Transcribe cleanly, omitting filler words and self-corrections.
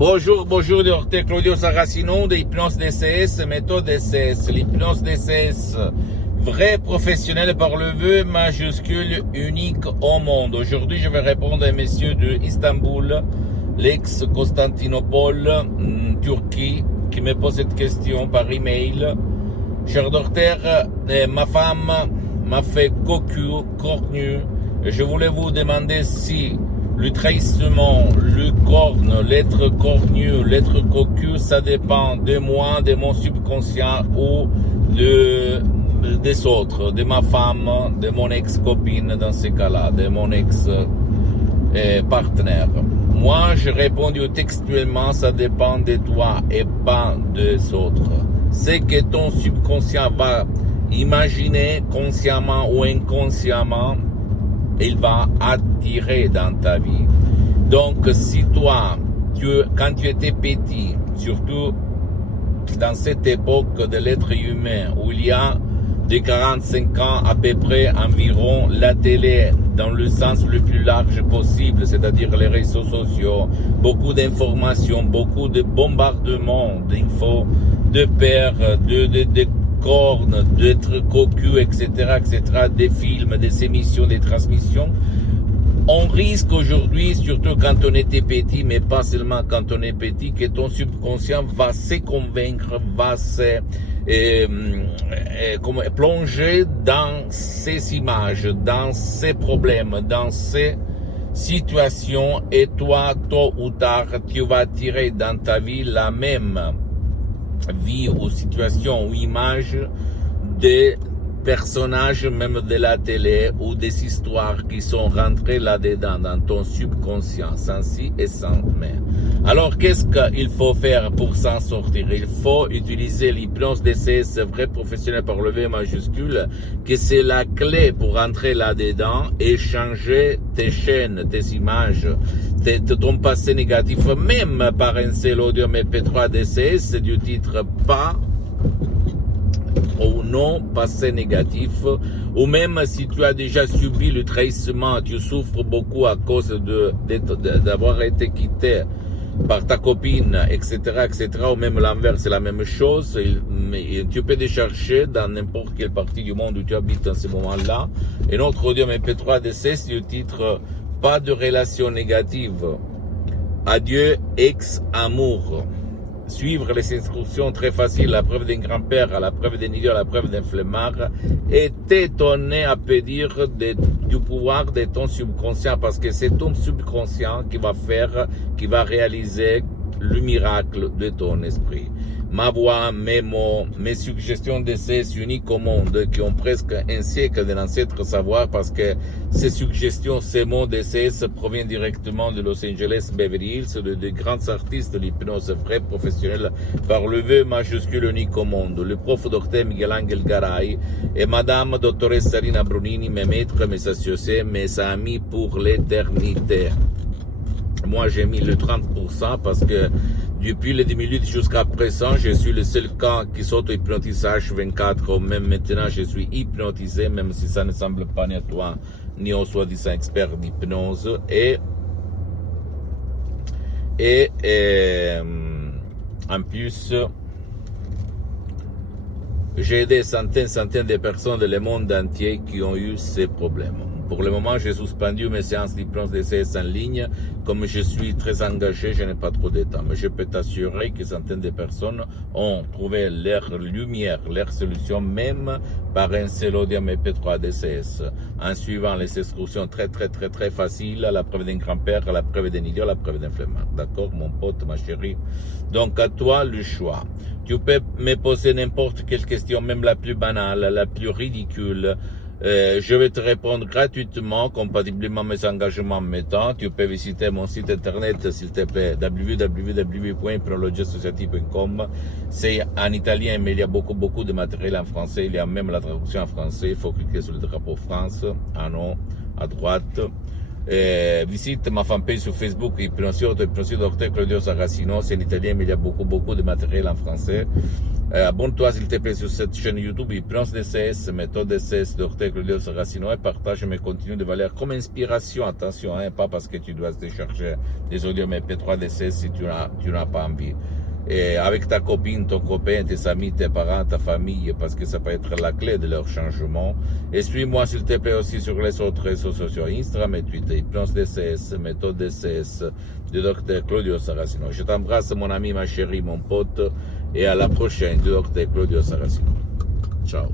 Bonjour, docteur Claudio Saracino de Hypnose DCS, méthode DCS. L'hypnose DCS, vrai professionnel par le vœu majuscule, unique au monde. Aujourd'hui, je vais répondre à un monsieur de Istanbul, l'ex-Constantinople, Turquie, qui me pose cette question par email. Cher docteur, ma femme m'a fait cocu, cornu. Je voulais vous demander si le trahissement, le corne, l'être cornu, l'être cocu, ça dépend de moi, de mon subconscient ou des autres, de ma femme, de mon ex-copine dans ces cas-là, de mon ex-partenaire. Moi, je réponds textuellement, ça dépend de toi et pas des autres. C'est que ton subconscient va imaginer consciemment ou inconsciemment, il va attirer dans ta vie. Donc, si toi, quand tu étais petit, surtout dans cette époque de l'être humain, où il y a de 45 ans à peu près environ, la télé, dans le sens le plus large possible, c'est-à-dire les réseaux sociaux, beaucoup d'informations, beaucoup de bombardements d'infos, de pères, de cornes, d'être cocu, etc., des films, des émissions, des transmissions. On risque aujourd'hui, surtout quand on était petit, mais pas seulement quand on est petit, que ton subconscient va se convaincre, va se plonger dans ces images, dans ces problèmes, dans ces situations, et toi, tôt ou tard, tu vas attirer dans ta vie la même vie ou situation ou image des personnages même de la télé ou des histoires qui sont rentrées là-dedans dans ton subconscient, sans si et sans mais. Alors qu'est-ce qu'il faut faire pour s'en sortir? Il faut utiliser l'hypnose DCS, vrai professionnel par le V majuscule, que c'est la clé pour rentrer là-dedans et changer tes chaînes, tes images, ton passé négatif, même par un seul audio MP3 DCS du titre pas ou non passé négatif, ou même si tu as déjà subi le trahissement, tu souffres beaucoup à cause d'avoir été quitté par ta copine, etc., ou même l'inverse, c'est la même chose. Tu peux décharger dans n'importe quelle partie du monde où tu habites en ce moment-là. Et notre audio MP3 DCS du titre pas de relation négative. Adieu ex-amour. Suivre les instructions très faciles, la preuve d'un grand-père, à la preuve d'un idiot, à la preuve d'un flemmard, et t'étonner à peu dire du pouvoir de ton subconscient, parce que c'est ton subconscient qui va réaliser le miracle de ton esprit. Ma voix, mes mots, mes suggestions d'essais uniques au monde, qui ont presque un siècle de l'ancêtre savoir, parce que ces suggestions, ces mots d'essais proviennent directement de Los Angeles, Beverly Hills, de grands artistes de l'hypnose vraie professionnelle par le vœu majuscule unique au monde. Le prof docteur Miguel Angel Garay et madame doctoresse Sarina Brunini, mes maîtres, mes associés, mes amis pour l'éternité. Moi, j'ai mis le 30% parce que depuis les 10 minutes jusqu'à présent, je suis le seul cas qui s'auto-hypnotise H24. Même maintenant, je suis hypnotisé, même si ça ne semble pas ni à toi, ni aux soi-disant experts d'hypnose. Et en plus, j'ai aidé centaines de personnes dans le monde entier qui ont eu ces problèmes. Pour le moment, j'ai suspendu mes séances d'hypnose DCS en ligne. Comme je suis très engagé, je n'ai pas trop de temps. Mais je peux t'assurer que centaines de personnes ont trouvé leur lumière, leur solution, même par un seul audio MP3 DCS, en suivant les instructions très faciles, à la preuve d'un grand-père, à la preuve d'un idiot, à la preuve d'un flemmard. D'accord, mon pote, ma chérie? Donc, à toi le choix. Tu peux me poser n'importe quelle question, même la plus banale, la plus ridicule. Je vais te répondre gratuitement, compatiblement à mes engagements en mes temps. Tu peux visiter mon site internet, s'il te plaît, www.hypnologieassociative.com. C'est en italien, mais il y a beaucoup de matériel en français. Il y a même la traduction en français. Il faut cliquer sur le drapeau France, en haut, à droite. Visite ma fanpage sur Facebook, Hypnosio Dr Claudio Saracino, c'est en italien, mais il y a beaucoup de matériel en français. Abonne-toi s'il te plaît sur cette chaîne YouTube, Hypnose DCS, méthode DCS, Dr Claudio Saracino, et partage mes contenus de valeur comme inspiration, attention, hein, pas parce que tu dois télécharger des audios MP3 DCS si tu n'as pas envie. Et avec ta copine, ton copain, tes amis, tes parents, ta famille, parce que ça peut être la clé de leur changement. Et suis-moi s'il te plaît aussi sur les autres réseaux sociaux, Instagram et Twitter, Hypnose DCS, méthode DCS, du Dr Claudio Saracino. Je t'embrasse mon ami, ma chérie, mon pote, et à la prochaine du Dr Claudio Saracino. Ciao.